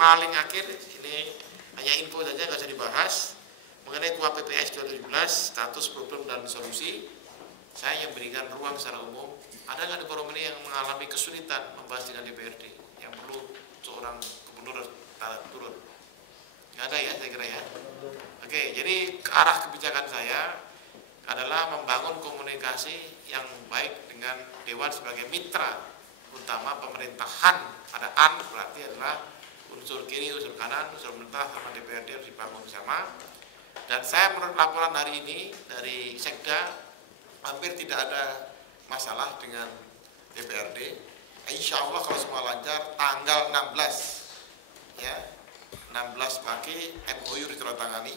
paling akhir ini hanya info saja, nggak usah dibahas, mengenai KUA PPS 2017 status problem dan solusi. Saya yang berikan ruang secara umum. Ada nggak di forum ini yang mengalami kesulitan membahas dengan DPRD yang perlu seorang gubernur turun? Nggak ada ya, saya kira ya. Oke, jadi ke arah kebijakan saya adalah membangun komunikasi yang baik dengan Dewan sebagai mitra utama pemerintahan. Ada an berarti adalah unsur kiri, unsur kanan, unsur pemerintah sama DPRD harus dibangun bersama. Dan saya menurut laporan hari ini dari Sekda hampir tidak ada masalah dengan DPRD. Insya Allah kalau semua lancar tanggal 16 ya, 16 pagi MOU ditandatangani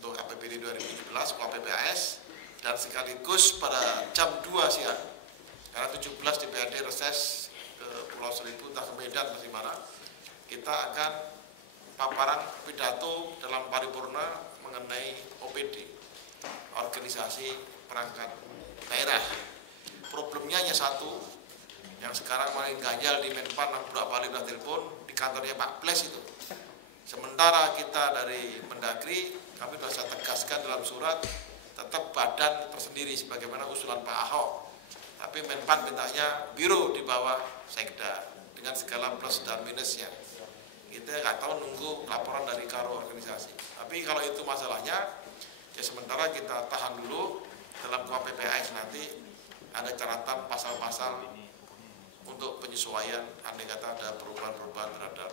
untuk APBD 2017 KUA PPAS, dan sekaligus pada jam 2 siang karena 17 DPRD reses ke Pulau Seribu entah ke Medan atau di mana, kita akan paparan pidato dalam paripurna mengenai OPD, organisasi perangkat daerah. Problemnya hanya satu, yang sekarang paling ganjal di Menpan, berapa kali udah telepon di kantornya Pak Ples itu. Sementara kita dari Mendagri, kami sudah saya tegaskan dalam surat, tetap badan tersendiri sebagaimana usulan Pak Ahok. Tapi Menpan mintanya biro di bawah Sekda dengan segala plus dan minusnya. Kita nggak tahu, nunggu laporan dari Karo organisasi. Tapi kalau itu masalahnya, ya sementara kita tahan dulu. Dalam KUA PPAS nanti ada catatan pasal-pasal untuk penyesuaian, andai kata ada perubahan-perubahan terhadap.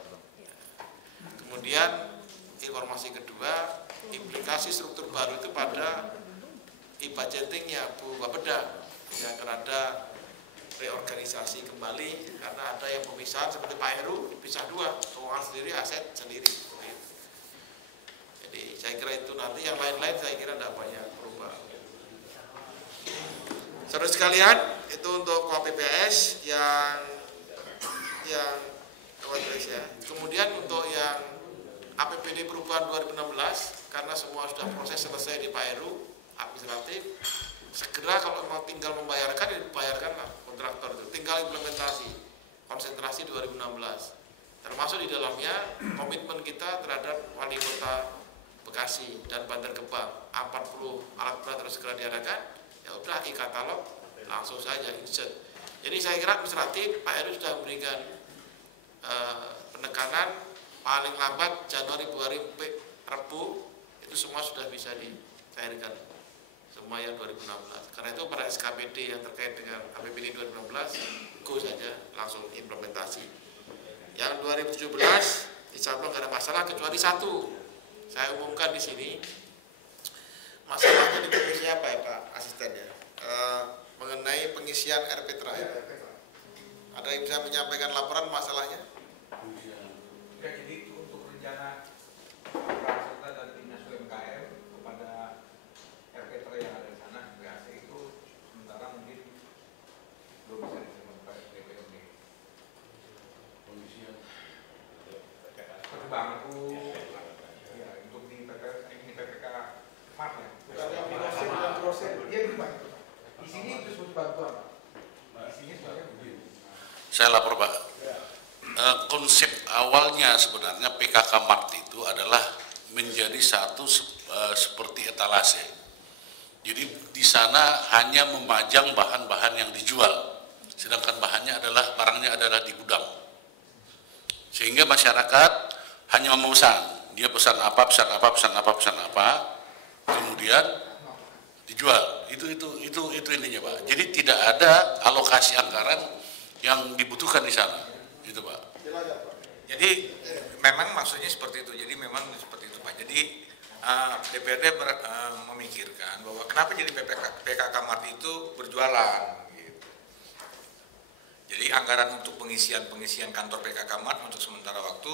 Kemudian informasi kedua, implikasi struktur baru itu pada e-budgetingnya Bu Bapeda, yang akan ada reorganisasi kembali karena ada yang pemisahan seperti Pak Heru pisah dua, keuangan sendiri, aset sendiri. Jadi saya kira itu, nanti yang lain-lain saya kira tidak banyak perubahan. Saudara sekalian, itu untuk KUA PPAS yang ya. Kemudian untuk yang APBD perubahan 2016, karena semua sudah proses selesai di Pak Heru administratif, segera kalau mau tinggal membayarkan, ya dibayarkanlah kontraktor itu, tinggal implementasi konsentrasi 2016, termasuk di dalamnya komitmen kita terhadap wali kota Bekasi dan Bantar Gebang, 40 alat berat harus segera diadakan. Ya udah, e-katalog langsung saja insert. Jadi saya kira administratif Pak Heru sudah memberikan penekanan paling lambat Januari, Februari, Rebu itu semua sudah bisa dicairkan semua yang 2016. Karena itu pada SKPD yang terkait dengan APBD 2016 go saja langsung implementasi. Yang 2017 insya Allah nggak ada masalah kecuali satu. Saya umumkan di sini, masalahnya di komisi apa ya Pak Asisten ya? Mengenai pengisian RPTRA ya. Ada yang bisa menyampaikan laporan masalahnya? Ya, jadi untuk rencana praserta dan timnas UMKM kepada RPTRA yang ada di sana, BAC itu sementara mungkin belum bisa diterima oleh DPRD. Pengisian seperti bangku, ya untuk di PPK Mart ya. Iya berubah. Di sini itu sebut bantuan. Di sini sebenarnya begitu. Saya lapor Pak. Konsep awalnya sebenarnya PKK Mart itu adalah menjadi satu seperti etalase. Jadi di sana hanya memajang bahan-bahan yang dijual, sedangkan barangnya adalah di gudang. Sehingga masyarakat hanya memesan, dia pesan apa, kemudian dijual. Itu intinya Pak. Jadi tidak ada alokasi anggaran yang dibutuhkan di sana, itu Pak. Jadi memang maksudnya seperti itu. Jadi memang seperti itu Pak. Jadi DPRD memikirkan bahwa kenapa jadi PKK Mart itu berjualan. Gitu. Jadi anggaran untuk pengisian kantor PKK Mart untuk sementara waktu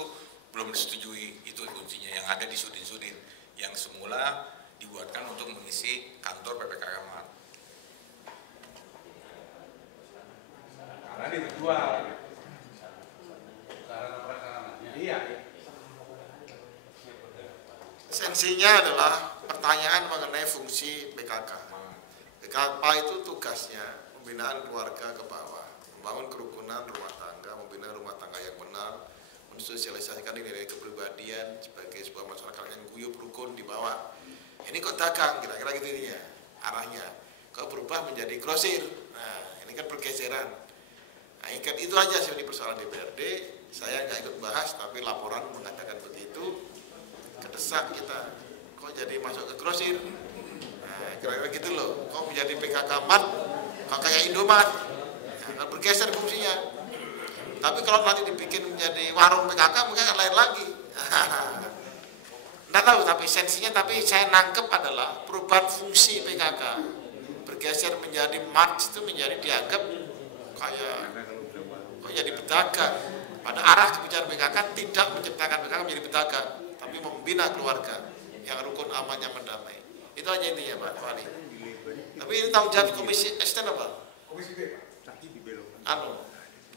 belum disetujui, itu kuncinya yang ada di Sudin yang semula dibuatkan untuk mengisi kantor PPKK Mart. Karena dijual. Iya. Esensinya adalah pertanyaan mengenai fungsi PKK. PKK itu tugasnya pembinaan keluarga ke bawah, membangun kerukunan rumah tangga, membina rumah tangga yang benar, mensosialisasikan nilai kepribadian sebagai sebuah masyarakat yang guyup rukun di bawah. Ini kok dagang, kira-kira gitu ini ya arahnya. Kok berubah menjadi grosir. Nah, ini kan pergeseran. Nah, itu aja sih di persoalan DPRD. Saya nggak ikut bahas, tapi laporan mengatakan begitu. Kedesak kita, kok jadi masuk ke grosir. Nah, kira-kira gitu loh. Kok menjadi PKK Mart, kok kayak Indomaret. Nah, bergeser fungsinya. Tapi kalau nanti dibikin menjadi warung PKK mungkin akan lain lagi. Nggak tahu, tapi sensinya, tapi saya nangkep adalah perubahan fungsi PKK. Bergeser menjadi Mart itu menjadi dianggap kayak kok jadi pedagang. Pada arah kebijakan PKK tidak menciptakan PKK menjadi pedagang, tapi membina keluarga yang rukun, aman, nyaman, damai. Itu aja intinya Pak Fani. Tapi ini tanggung jawab Komisi Esten apa? Komisi B Pak.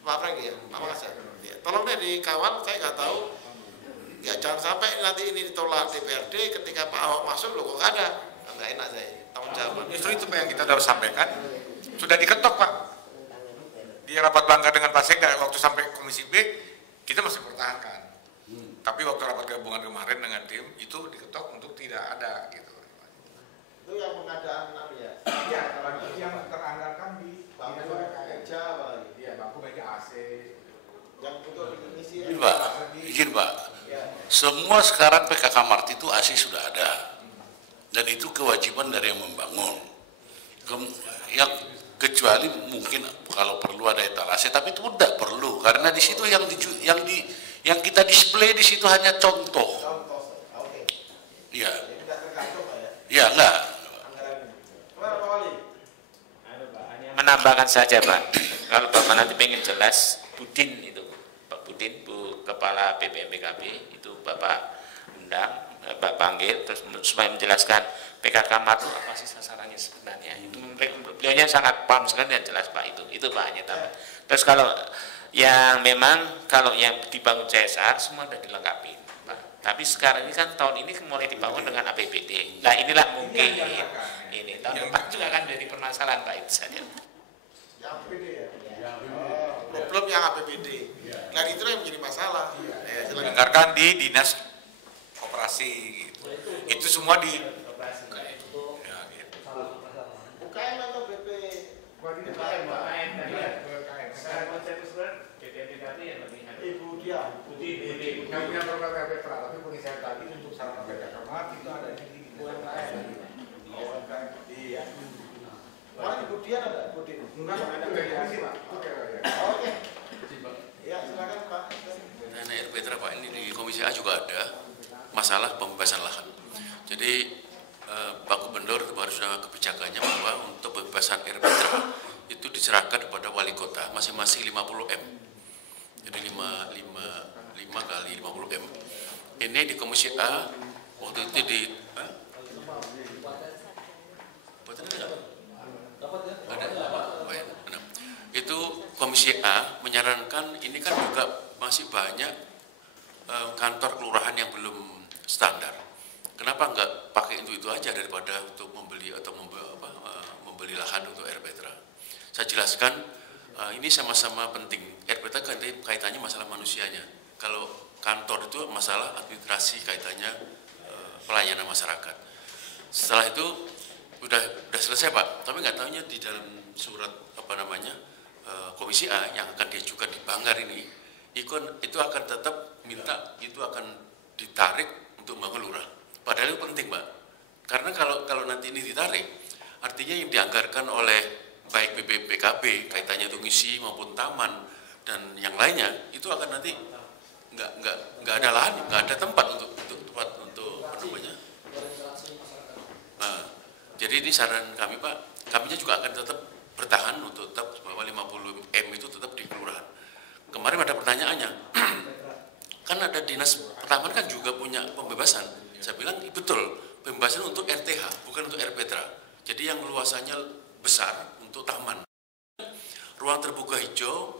Pak Frank ya, Pak Makasar. Ya, tolong deh dikawal, saya nggak tahu. Ya jangan sampai nanti ini ditolak DPRD ketika Pak Ahok masuk loh kok nggak ada. Nggak enak saya. Tanggung jawab. Justru itu Pak yang kita harus sampaikan. Sudah diketok Pak. Di rapat bangga dengan Pak Sekda waktu sampai Komisi B kita masih pertahankan. Tapi waktu rapat gabungan kemarin dengan tim itu diketok untuk tidak ada gitu. Itu yang pengadaan namanya. Iya, yang teranggarkan di bangku meja apa? Iya, bangku meja AC. Yang untuk mengisi. Izin Pak. Semua sekarang PKK Mart itu AC sudah ada. Dan itu kewajiban dari yang membangun. Yang kecuali mungkin kalau perlu ada etalase, tapi itu tidak perlu karena di situ yang kita display di situ hanya contoh. Iya. Iya enggak. Menambahkan saja Pak, kalau Bapak nanti pengen jelas, Budin itu Pak Budin, Bu Kepala BPMPKB itu Bapak undang, Bapak panggil terus supaya menjelaskan PKK Mart itu apa sih sasarannya sebenarnya. Itu beliaunya sangat paham sekali dan jelas Pak itu Pak hanya tambah. Terus kalau yang memang kalau yang dibangun CSR semua sudah dilengkapi Pak. Tapi sekarang ini kan tahun ini mulai dibangun dengan APBD. Nah inilah mungkin ini tahun depan juga akan menjadi permasalahan Pak itu saja. Yang APBD ya. Problem yang APBD. Dan itu yang menjadi masalah. Dianggarkan di dinas koperasi gitu. Itu semua di UKM atau BP? Ibu dia. yang punya program KPPRA, tapi pun saya tadi untuk sarana PKK Mart itu ada di UMKM. Iya. Mana Ibu dia ada? Ibu dia. Enggak ada komisi Pak. Oke. Ya silakan Pak. Dan RPTRA Pak ini di Komisi A juga ada masalah pembebasan lahan. Jadi Pak Gubernur baru sudah kebijakannya bahwa untuk pembebasan RPTRA itu diserahkan kepada wali kota masing-masing 50 M. Jadi 5 kali 50 M. Ini di Komisi A waktu itu di itu Komisi A menyarankan ini kan juga masih banyak kantor kelurahan yang belum standar. Kenapa enggak pakai itu aja daripada untuk membeli atau membeli lahan untuk RPTRA? Saya jelaskan ini sama-sama penting. RPTRA kaitannya masalah manusianya. Kalau kantor itu masalah administrasi kaitannya pelayanan masyarakat. Setelah itu udah selesai Pak, tapi nggak tahunya di dalam surat Komisi A yang akan diajukan di Banggar ini, itu akan tetap minta itu akan ditarik untuk bangun lurah. Padahal itu penting Pak, karena kalau nanti ini ditarik, artinya yang dianggarkan oleh baik BPMPKB kaitannya untuk ngisi maupun taman dan yang lainnya itu akan nanti nggak ada lahan, nggak ada tempat untuk tempat untuk apa namanya. Jadi ini saran kami Pak, kaminya juga akan tetap bertahan untuk tetap bahwa 50 M itu tetap di kelurahan. Kemarin ada pertanyaannya, kan ada dinas pertamanan kan juga punya pembebasan. Saya bilang betul, pembebasan untuk RTH bukan untuk RPTRA. Jadi yang luasannya besar untuk taman. Ruang terbuka hijau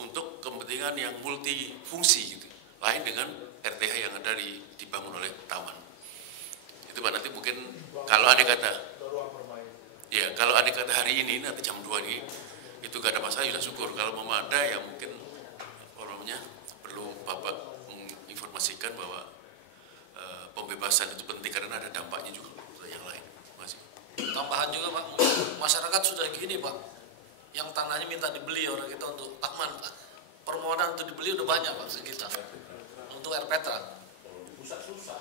untuk kepentingan yang multifungsi gitu. Lain dengan RTH yang ada dibangun oleh taman. Itu Pak, nanti mungkin kalau ada kata ya, kalau ada kata hari ini nanti jam 2 ini itu gak ada masalah, sudah syukur. Kalau mau ada ya mungkin perlu Bapak menyampaikan bahwa pembebasan itu penting karena ada dampaknya juga yang lain. Masih. Tambahan juga Pak, masyarakat sudah gini Pak, yang tanahnya minta dibeli orang kita untuk Takman Pak. Permohonan untuk dibeli udah banyak Pak sekitar untuk RPtra. Susah.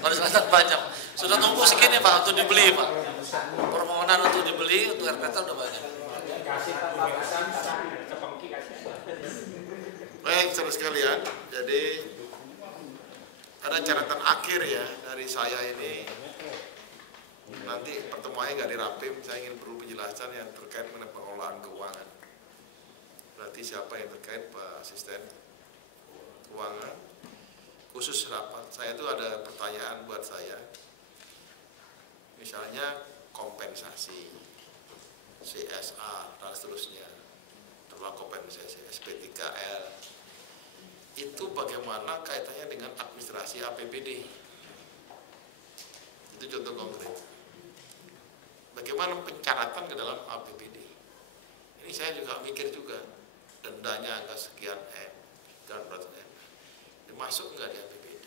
Kalau selatan banyak. Sudah nunggu segini Pak untuk dibeli Pak. Permohonan untuk dibeli untuk RPtra udah banyak. Baik, saudara sekalian. Jadi ada catatan akhir ya dari saya ini. Nanti pertemuannya nggak dirapim. Saya ingin perlu penjelasan yang terkait mengenai pengelolaan keuangan. Berarti siapa yang terkait Pak Asisten Keuangan? Khusus rapat. Saya itu ada pertanyaan buat saya. Misalnya kompensasi, CSR dan seterusnya, terutama kompensasi SP3L. Itu bagaimana kaitannya dengan administrasi APBD? Itu contoh konkret. Bagaimana pencatatan ke dalam APBD? Ini saya juga mikir juga. Dendanya angka sekian M, dan berat M. Masuk enggak di APBD?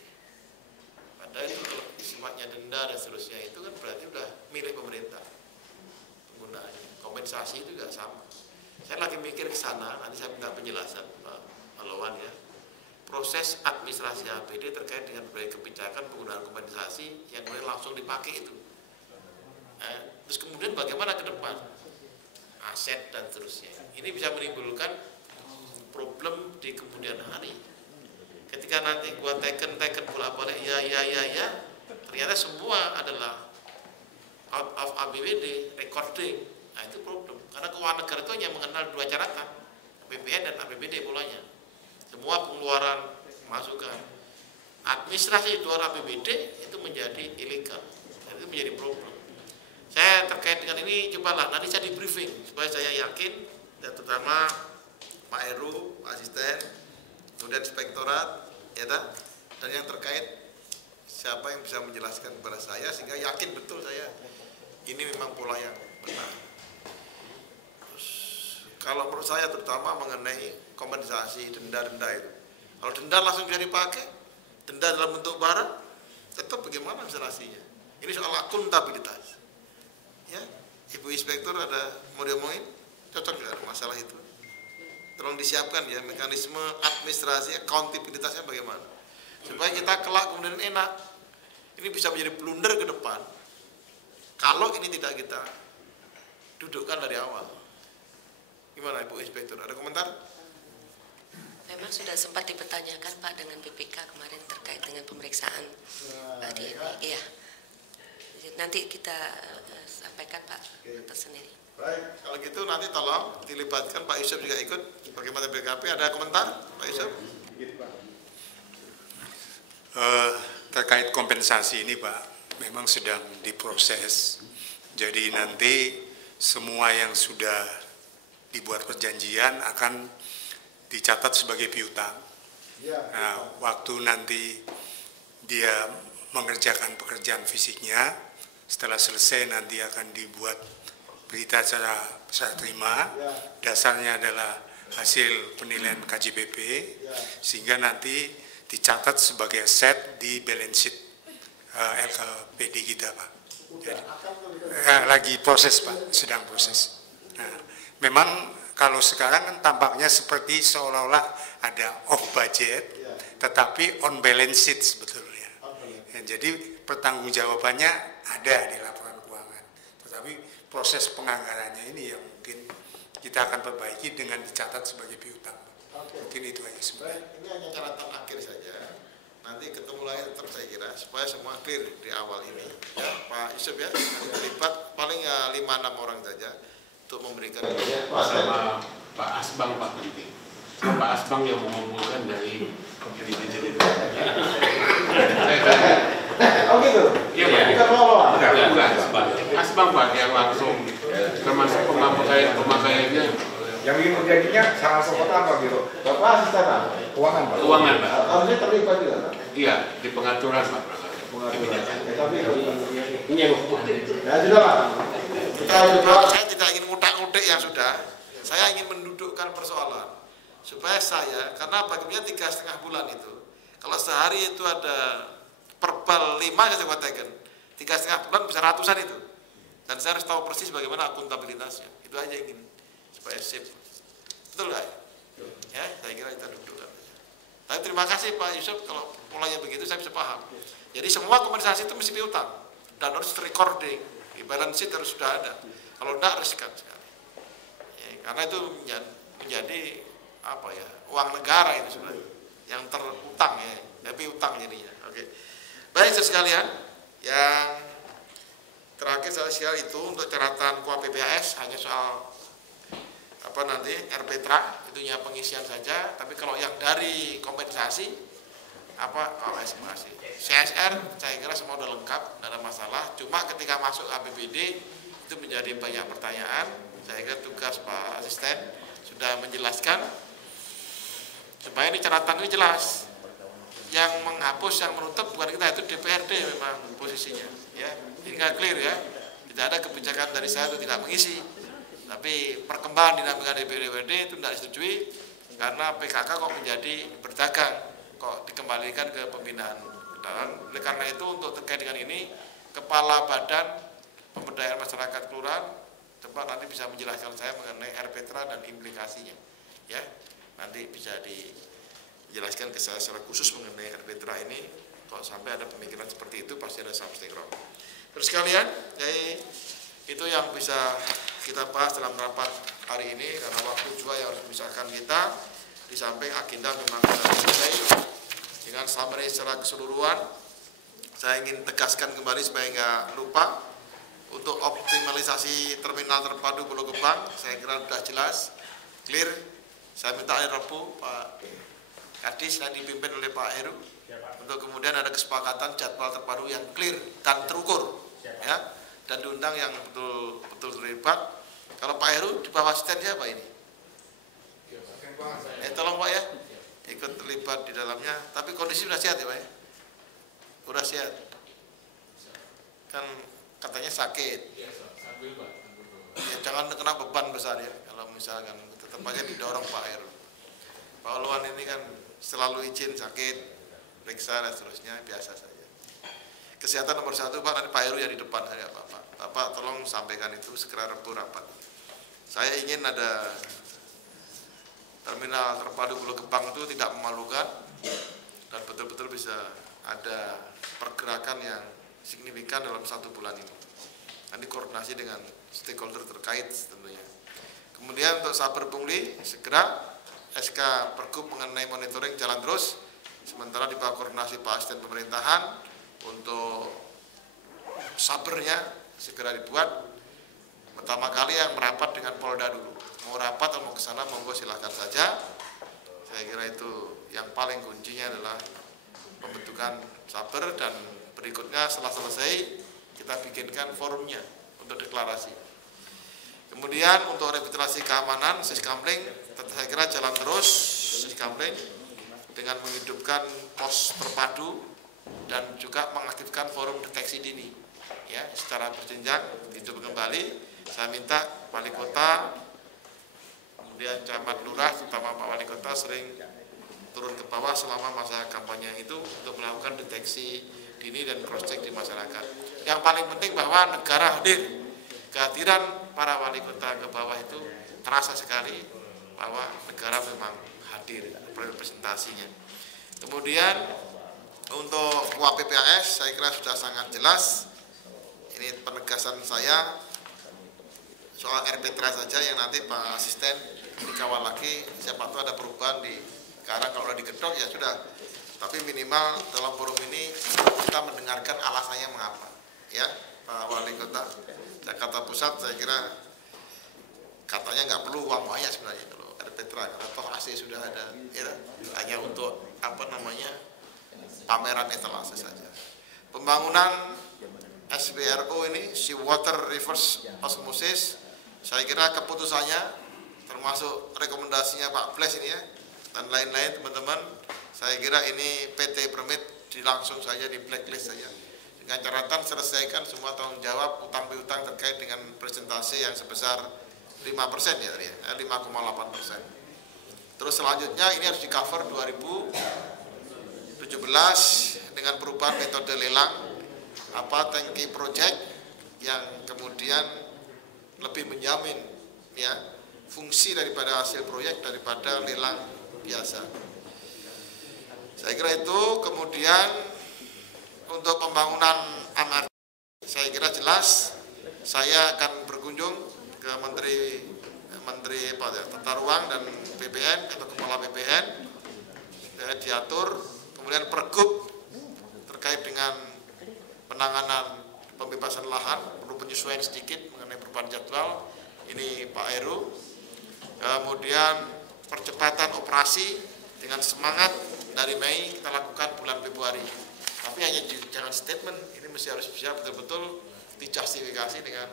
Padahal itu kalau sifatnya denda dan seterusnya itu kan berarti udah milik pemerintah penggunaannya. Kompensasi itu juga sama. Saya lagi mikir ke sana, nanti saya minta penjelasan Pak Malawan ya. Proses administrasi APBD terkait dengan berbagai kebijakan penggunaan kompensasi yang boleh langsung dipakai itu. Terus kemudian bagaimana ke depan? Aset dan seterusnya. Ini bisa menimbulkan problem di kemudian hari. Ketika nanti gua teken bolak-balik ya, ternyata semua adalah out of APBD, recording. Nah itu problem. Karena keuangan negara itu hanya mengenal dua catatan, APBN dan APBD polanya. Semua pengeluaran masukan. Administrasi di luar APBD itu menjadi ilegal. Dan itu menjadi problem. Saya terkait dengan ini cobalah nanti saya di briefing supaya saya yakin dan terutama Pak Heru, Asisten, kemudian Inspektorat, ya dan yang terkait siapa yang bisa menjelaskan kepada saya sehingga yakin betul saya ini memang pola yang benar. Terus, kalau menurut saya terutama mengenai kompensasi denda-denda itu, kalau denda langsung bisa dipakai, denda dalam bentuk barang, tetap bagaimana administrasinya? Ini soal akuntabilitas. Ya, Ibu Inspektur ada mau diomongin? Cocok nggak masalah itu? Tolong disiapkan ya mekanisme administrasi akuntabilitasnya bagaimana supaya kita kelak kemudian enak. Ini bisa menjadi blunder ke depan kalau ini tidak kita dudukkan dari awal. Gimana Ibu Inspektur, ada komentar? Memang sudah sempat dipertanyakan Pak dengan BPK kemarin terkait dengan pemeriksaan Pak DNA. Iya. Nanti kita sampaikan Pak tersendiri. Baik, kalau gitu nanti tolong dilibatkan Pak Yusuf juga ikut bagaimana BKP. Ada komentar Pak Yusuf? Terkait kompensasi ini Pak, memang sedang diproses. Jadi nanti semua yang sudah dibuat perjanjian akan dicatat sebagai piutang. Nah, waktu nanti dia mengerjakan pekerjaan fisiknya, setelah selesai nanti akan dibuat berita secara terima, dasarnya adalah hasil penilaian KJPP, sehingga nanti dicatat sebagai aset di balance sheet LKPD kita Pak. Jadi, lagi proses Pak, sedang proses. Nah, memang kalau sekarang kan tampaknya seperti seolah-olah ada off budget, tetapi on balance sheet sebetulnya. Jadi pertanggungjawabannya ada di laporan keuangan, tetapi proses penganggarannya ini yang mungkin kita akan perbaiki dengan dicatat sebagai piutang. Mungkin itu aja sebenarnya. Ini hanya catatan akhir saja. Nanti ketemu lagi tetap saya kira supaya semua clear di awal ini. Ya Pak Yusuf ya, terlibat paling 5-6 orang saja untuk memberikan. Sama Pak Asbang Pak Penting. Pak Asbang yang mengumpulkan dari jadi. Oh gitu? Iya Pak. Bukan Malawan? Bukan. Asbang Pak yang langsung termasuk pemakaiannya. Yang bikin perjanjiannya salah satu apa gitu? Bapak asisten apa? Keuangan Pak. Keuangan Pak. Harusnya terlibat juga Pak? Iya, di pengaturan Pak. Tapi Ini yang hukum. ya sudah Pak. Saya tidak ingin ngutak-ngutik yang sudah. Saya ingin mendudukkan persoalan supaya saya, karena bagaimana 3,5 bulan itu, Kalau sehari itu ada perbal 5 yang saya katakan, 3,5 bulan bisa ratusan itu. Dan saya harus tahu persis bagaimana akuntabilitasnya. Itu aja ingin supaya sip. Betul nggak? Ya, saya kira kita dudukkan. Tapi terima kasih Pak Yusuf, kalau polanya begitu saya bisa paham. Jadi semua kompensasi itu mesti piutang dan harus recording, di balance sheet harus sudah ada. Kalau enggak riskan sekali. Ya, karena itu menjadi apa ya, uang negara itu sebenarnya yang terutang ya, tapi utang jadinya. Oke. Baik sekalian, yang terakhir saya share itu untuk catatan KUA PPAS hanya soal apa nanti RPTRA itunya pengisian saja, tapi kalau yang dari kompensasi apa kalau estimasi CSR saya kira semua udah lengkap, tidak ada masalah. Cuma ketika masuk APBD itu menjadi banyak pertanyaan. Saya kira tugas Pak Asisten sudah menjelaskan supaya ini catatan ini jelas. Yang menghapus, yang menutup bukan kita, itu DPRD memang posisinya ya. Ini nggak clear ya, tidak ada kebijakan dari saya itu tidak mengisi. Tapi perkembangan dinamika DPRD itu tidak disetujui karena PKK kok menjadi berdagang, kok dikembalikan ke pembinaan. Dan oleh karena itu untuk terkait dengan ini, Kepala Badan Pemberdayaan Masyarakat Kelurahan coba nanti bisa menjelaskan saya mengenai RPTRA dan implikasinya. Ya, nanti bisa dijelaskan ke saya secara khusus mengenai RPTRA ini. Kalau sampai ada pemikiran seperti itu pasti ada something wrong. Terus sekalian, jadi itu yang bisa kita bahas dalam rapat hari ini karena waktu juga yang harus memisahkan kita. Di samping agenda memang sudah selesai dengan summary secara keseluruhan. Saya ingin tegaskan kembali supaya nggak lupa untuk optimalisasi terminal terpadu Pulau Gebang. Saya kira sudah jelas, clear. Saya minta hari Rabu Pak Kadis yang dipimpin oleh Pak Heru untuk kemudian ada kesepakatan jadwal terpadu yang clear dan terukur, ya. Dan diundang yang betul terlibat. Kalau Pak Heru di bawah stand Pak ini. Tolong Pak ya, ikut terlibat di dalamnya. Tapi kondisi sudah sehat ya Pak ya? Sudah sehat. Kan katanya sakit. Ya, jangan kena beban besar ya. Kalau misalkan tetap aja didorong Pak Heru. Pak Uluan ini kan selalu izin sakit, periksa dan seterusnya, biasa saja. Kesehatan nomor 1 Pak, nanti Pak Heru yang di depan saya Bapak tolong sampaikan itu segera Rabu rapat. Saya ingin ada terminal terpadu Pulau Gebang itu tidak memalukan dan betul-betul bisa ada pergerakan yang signifikan dalam 1 bulan ini. Nanti koordinasi dengan stakeholder terkait tentunya. Kemudian untuk Saber Pungli segera SK Pergub mengenai monitoring jalan terus, sementara di bawah koordinasi Pak Asisten Pemerintahan untuk sabernya segera dibuat. Pertama kali yang merapat dengan Polda dulu, mau rapat atau mau ke sana monggo silahkan saja. Saya kira itu yang paling kuncinya adalah pembentukan saber, dan berikutnya setelah selesai kita bikinkan forumnya untuk deklarasi. Kemudian untuk revitalisasi keamanan Siskamling, saya kira jalan terus Siskamling dengan menghidupkan pos terpadu dan juga mengaktifkan forum deteksi dini ya secara berjenjang hidup kembali. Saya minta wali kota, kemudian camat lurah, terutama Pak Wali Kota sering turun ke bawah selama masa kampanye itu untuk melakukan deteksi dini dan cross check di masyarakat. Yang paling penting bahwa negara hadir, kehadiran para wali kota ke bawah itu terasa sekali bahwa negara memang hadir representasinya. Kemudian untuk KUA PPAS saya kira sudah sangat jelas. Ini penegasan saya soal RPTRA saja yang nanti Pak Asisten dikawal lagi, siapa tahu ada perubahan di sekarang. Kalau udah digedok ya sudah, tapi minimal dalam forum ini kita mendengarkan alasannya mengapa ya Pak Wali Kota Jakarta Pusat. Saya kira katanya nggak perlu uang banyak sebenarnya kalau RPTRA, karena toh AC sudah ada ya, hanya untuk apa namanya pameran etalase saja. Pembangunan SBRO ini, Seawater Reverse Osmosis, saya kira keputusannya termasuk rekomendasinya Pak Flash ini ya dan lain-lain teman-teman, saya kira ini PT Permit langsung saja di blacklist saja dengan catatan selesaikan semua tanggung jawab utang piutang terkait dengan presentasi yang sebesar 5% ya, 5,8%. Terus selanjutnya ini harus di cover 2017 dengan perubahan metode lelang tangki project yang kemudian lebih menjamin ya fungsi daripada hasil proyek daripada lelang biasa. Saya kira itu. Kemudian untuk pembangunan MRT saya kira jelas saya akan berkunjung ke Menteri Tata Ruang dan BPN atau Kepala BPN diatur, kemudian pergub terkait dengan penanganan pembebasan lahan perlu penyesuaian sedikit mengenai perubahan jadwal ini Pak Heru. Kemudian percepatan operasi dengan semangat dari Mei kita lakukan bulan Februari, tapi hanya jangan statement, ini harus bisa betul-betul dijustifikasi dengan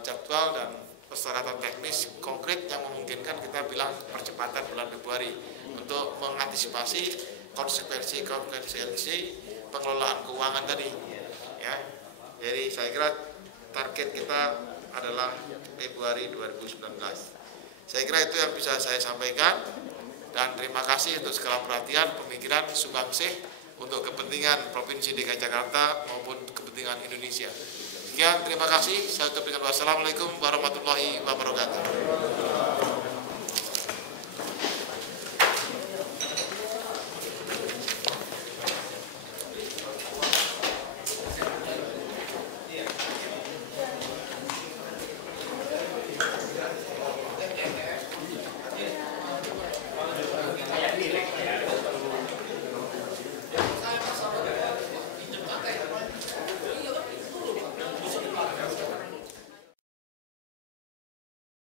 jadwal dan persyaratan teknis konkret yang memungkinkan kita bilang percepatan bulan Februari untuk mengantisipasi konsekuensi pengelolaan keuangan tadi ya. Jadi saya kira target kita adalah Februari 2019. Saya kira itu yang bisa saya sampaikan, dan terima kasih untuk segala perhatian, pemikiran, sumbangsih untuk kepentingan Provinsi DKI Jakarta maupun kepentingan Indonesia. Sekian, terima kasih. Saya tutup dengan wassalamualaikum warahmatullahi wabarakatuh.